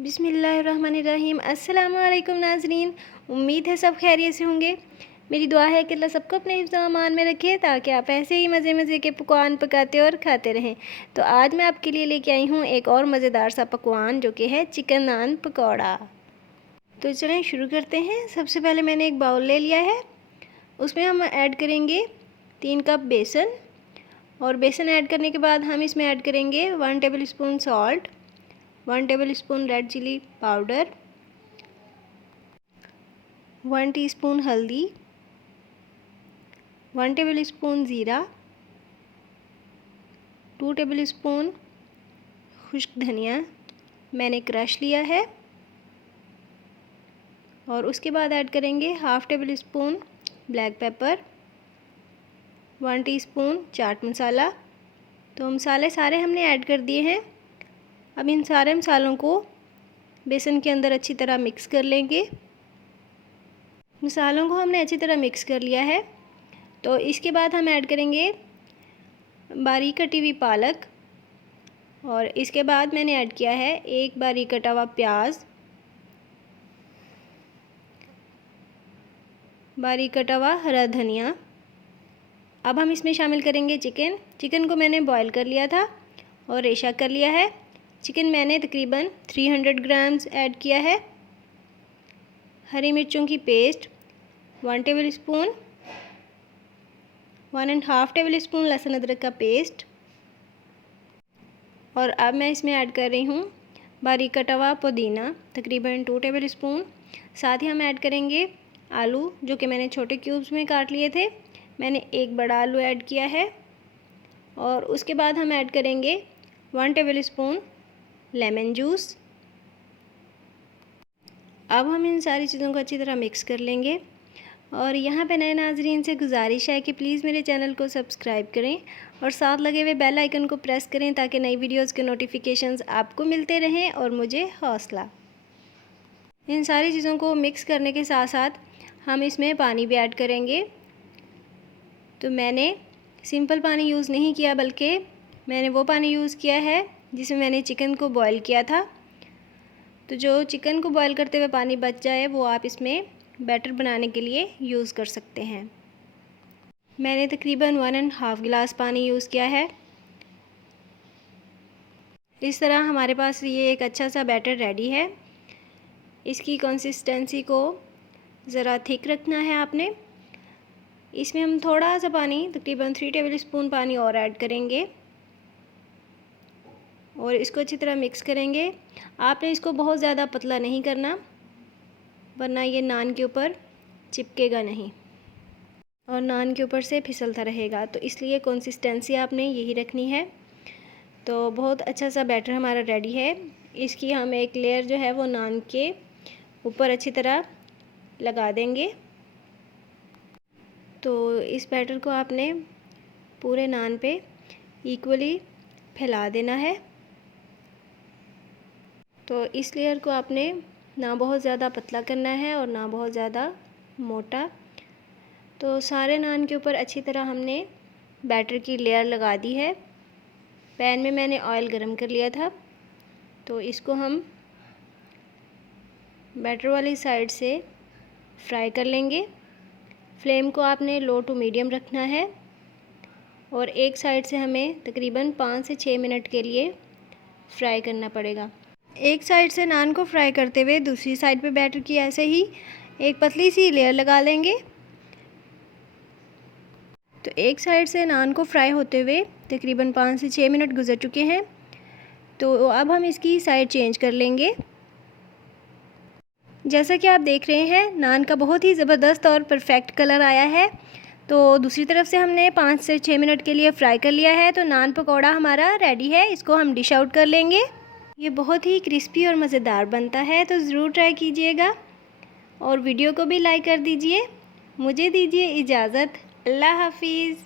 बिस्मिल्लाहिर्रहमानिर्रहीम। अस्सलामु अलैकुम नाज़रीन, उम्मीद है सब खैरियत से होंगे। मेरी दुआ है कि अल्लाह सबको अपने हिफ्ज़ व अमान में रखे ताकि आप ऐसे ही मज़े मज़े के पकवान पकाते और खाते रहें। तो आज मैं आपके लिए लेके आई हूँ एक और मज़ेदार सा पकवान जो कि है चिकन नान पकौड़ा। तो चलें शुरू करते हैं। सबसे पहले मैंने एक बाउल ले लिया है, उसमें हम ऐड करेंगे 3 कप बेसन। और बेसन ऐड करने के बाद हम इसमें ऐड करेंगे 1 tablespoon salt, 1 tablespoon red chilli powder, 1 teaspoon हल्दी, 1 टेबल स्पून ज़ीरा, 2 टेबल स्पून खुश्क धनिया मैंने क्रश लिया है। और उसके बाद ऐड करेंगे half tablespoon black pepper, 1 teaspoon chaat masala. तो मसाले सारे हमने ऐड कर दिए हैं। अब इन सारे मसालों को बेसन के अंदर अच्छी तरह मिक्स कर लेंगे। मसालों को हमने अच्छी तरह मिक्स कर लिया है। तो इसके बाद हम ऐड करेंगे बारीक कटी हुई पालक। और इसके बाद मैंने ऐड किया है एक बारीक कटा हुआ प्याज, बारीक कटा हुआ हरा धनिया। अब हम इसमें शामिल करेंगे चिकन को मैंने बॉईल कर लिया था और रेशा कर लिया है। चिकन मैंने तकरीबन 300 ग्राम्स ऐड किया है। हरी मिर्चों की paste 1 table spoon, 1.5 table spoon लहसुन अदरक का पेस्ट। और अब मैं इसमें ऐड कर रही हूँ बारीक कटा हुआ पुदीना तकरीबन 2 टेबल स्पून। साथ ही हम ऐड करेंगे आलू जो कि मैंने छोटे क्यूब्स में काट लिए थे। मैंने एक बड़ा आलू ऐड किया है। और उसके बाद हम ऐड करेंगे 1 टेबल स्पून लेमन जूस। अब हम इन सारी चीज़ों को अच्छी तरह मिक्स कर लेंगे। और यहाँ पे नए नाज़रीन से गुजारिश है कि प्लीज़ मेरे चैनल को सब्सक्राइब करें और साथ लगे हुए बेल आइकन को प्रेस करें ताकि नई वीडियोज़ के नोटिफिकेशंस आपको मिलते रहें और मुझे हौसला। इन सारी चीज़ों को मिक्स करने के साथ साथ हम इसमें पानी भी ऐड करेंगे। तो मैंने सिंपल पानी यूज़ नहीं किया बल्कि मैंने वो पानी यूज़ किया है जिसमें मैंने चिकन को बॉईल किया था। तो जो चिकन को बॉईल करते हुए पानी बच जाए वो आप इसमें बैटर बनाने के लिए यूज़ कर सकते हैं। मैंने तकरीबन 1.5 गिलास पानी यूज़ किया है। इस तरह हमारे पास ये एक अच्छा सा बैटर रेडी है। इसकी कंसिस्टेंसी को ज़रा थिक रखना है आपने। इसमें हम थोड़ा सा पानी तकरीबन 3 टेबल स्पून पानी और ऐड करेंगे और इसको अच्छी तरह मिक्स करेंगे। आपने इसको बहुत ज़्यादा पतला नहीं करना वरना ये नान के ऊपर चिपकेगा नहीं और नान के ऊपर से फिसलता रहेगा। तो इसलिए कंसिस्टेंसी आपने यही रखनी है। तो बहुत अच्छा सा बैटर हमारा रेडी है। इसकी हम एक लेयर जो है वो नान के ऊपर अच्छी तरह लगा देंगे। तो इस बैटर को आपने पूरे नान पे इक्वली फैला देना है। तो इस लेयर को आपने ना बहुत ज़्यादा पतला करना है और ना बहुत ज़्यादा मोटा। तो सारे नान के ऊपर अच्छी तरह हमने बैटर की लेयर लगा दी है। पैन में मैंने ऑयल गरम कर लिया था। तो इसको हम बैटर वाली साइड से फ्राई कर लेंगे। फ्लेम को आपने लो टू मीडियम रखना है और एक साइड से हमें तकरीबन 5 से 6 मिनट के लिए फ्राई करना पड़ेगा। एक साइड से नान को फ्राई करते हुए दूसरी साइड पे बैटर की ऐसे ही एक पतली सी लेयर लगा लेंगे। तो एक साइड से नान को फ्राई होते हुए तकरीबन 5 से 6 मिनट गुजर चुके हैं। तो अब हम इसकी साइड चेंज कर लेंगे। जैसा कि आप देख रहे हैं नान का बहुत ही ज़बरदस्त और परफेक्ट कलर आया है। तो दूसरी तरफ से हमने 5 से 6 मिनट के लिए फ्राई कर लिया है। तो नान पकौड़ा हमारा रेडी है। इसको हम डिश आउट कर लेंगे। ये बहुत ही क्रिस्पी और मज़ेदार बनता है। तो ज़रूर ट्राई कीजिएगा और वीडियो को भी लाइक कर दीजिए। मुझे दीजिए इजाज़त। अल्लाह हाफिज़।